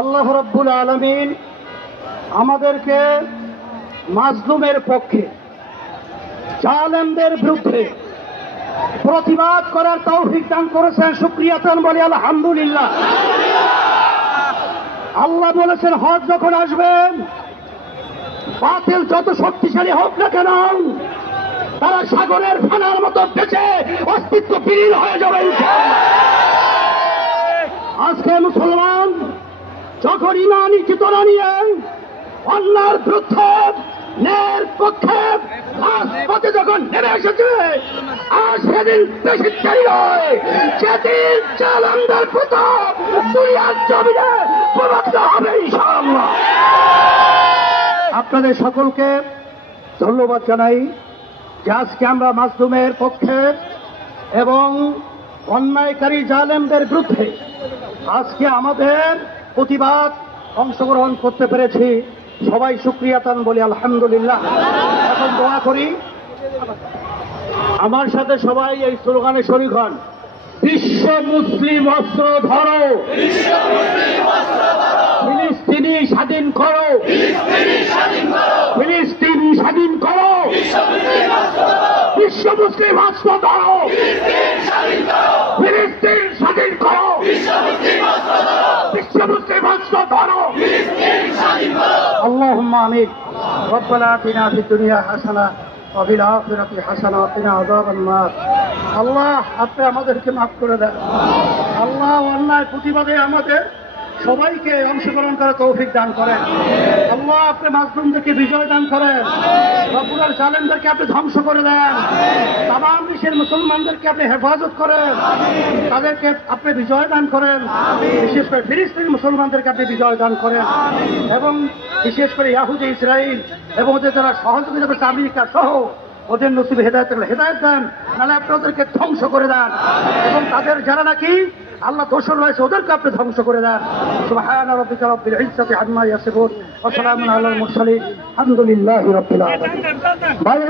আল্লাহ রাব্বুল আলামিন আমাদেরকে মাজলুমের পক্ষে, জালেমদের বিরুদ্ধে প্রতিবাদ করার তৌফিক দান করেছেন। শুকরিয়া দান বলি আলহামদুলিল্লাহ। আল্লাহ বলেছেন, হজ যখন আসবেন, বাতিল যত শক্তিশালী হোক না কেন, তারা সাগরের ফেনার মতো বেঁচে অস্তিত্ব বিলীন হয়ে যাবে। আজকে মুসলমান যখন ইমানি চেতনা নিয়ে অন্যার বিরুদ্ধে ন্যায়ের পক্ষে রাজপথে যখন নেমে এসেছে, আর সেদিন বেশি দেরি নয়, যেদিন জালেমদের প্রতাপ দুনিয়ার জমিনে প্রমাণিত হবে ইনশাআল্লাহ। আপনাদের সকলকে ধন্যবাদ জানাই যে আজকে আমরা মাজলুমের পক্ষে এবং অন্যায়কারী জালেমদের বিরুদ্ধে আজকে আমাদের প্রতিবাদ অংশগ্রহণ করতে পেরেছি। সবাই শুকরিয়া তান বলি আলহামদুলিল্লাহ। এখন দোয়া করি, আমার সাথে সবাই এই স্লোগানে শরীক হন। বিশ্ব মুসলিম অস্ত্র ধরো, ফিলিস্তিনি স্বাধীন করো, ফিলিস্তিন স্বাধীন করো, বিশ্ব মুসলিম অস্ত্র ধরো, ফিলিস্তিন স্বাধীন করো, বিশ্ব মুসলিম অস্ত্র ধরো। اللهم آمين. ربنا آتنا في الدنيا حسنة وفي الآخرة حسنة وقنا عذاب النار. আল্লাহ আপনি আমাদেরকে মাফ করে দেন। আল্লাহ অন্যায় প্রতিবাদে আমাদের সবাইকে অংশগ্রহণ করার তৌফিক দান করেন। আল্লাহ আপনি মাজলুমদেরকে বিজয় দান করেন। রব্বুল জালেমদেরকে আপনি ধ্বংস করে দেন। তামাম বিশ্বের মুসলমানদেরকে আপনি হেফাজত করেন, তাদেরকে আপনি বিজয় দান করেন। বিশেষ করে ফিলিস্তিনি মুসলমানদেরকে আপনি বিজয় দান করেন, এবং বিশেষ করে ইয়াহুদি ইসরাইল এবং ওদের যারা সহযোগিতা করছে আমেরিকা সহ ওদের নসিবে হেদায়েত দেন, নাহলে আপনি ওদেরকে ধ্বংস করে দেন। এবং তাদের যারা নাকি আল্লাহ দোষর রয়েছে ওদেরকে আপনি ধ্বংস করে দেন। সুবহানা রাব্বিকা রাব্বিল ইজ্জাতি আম্মা ইয়াসিফুন ওয়া সালামুন আলাল মুরসালিন আলহামদুলিল্লাহি রাব্বিল আলামিন।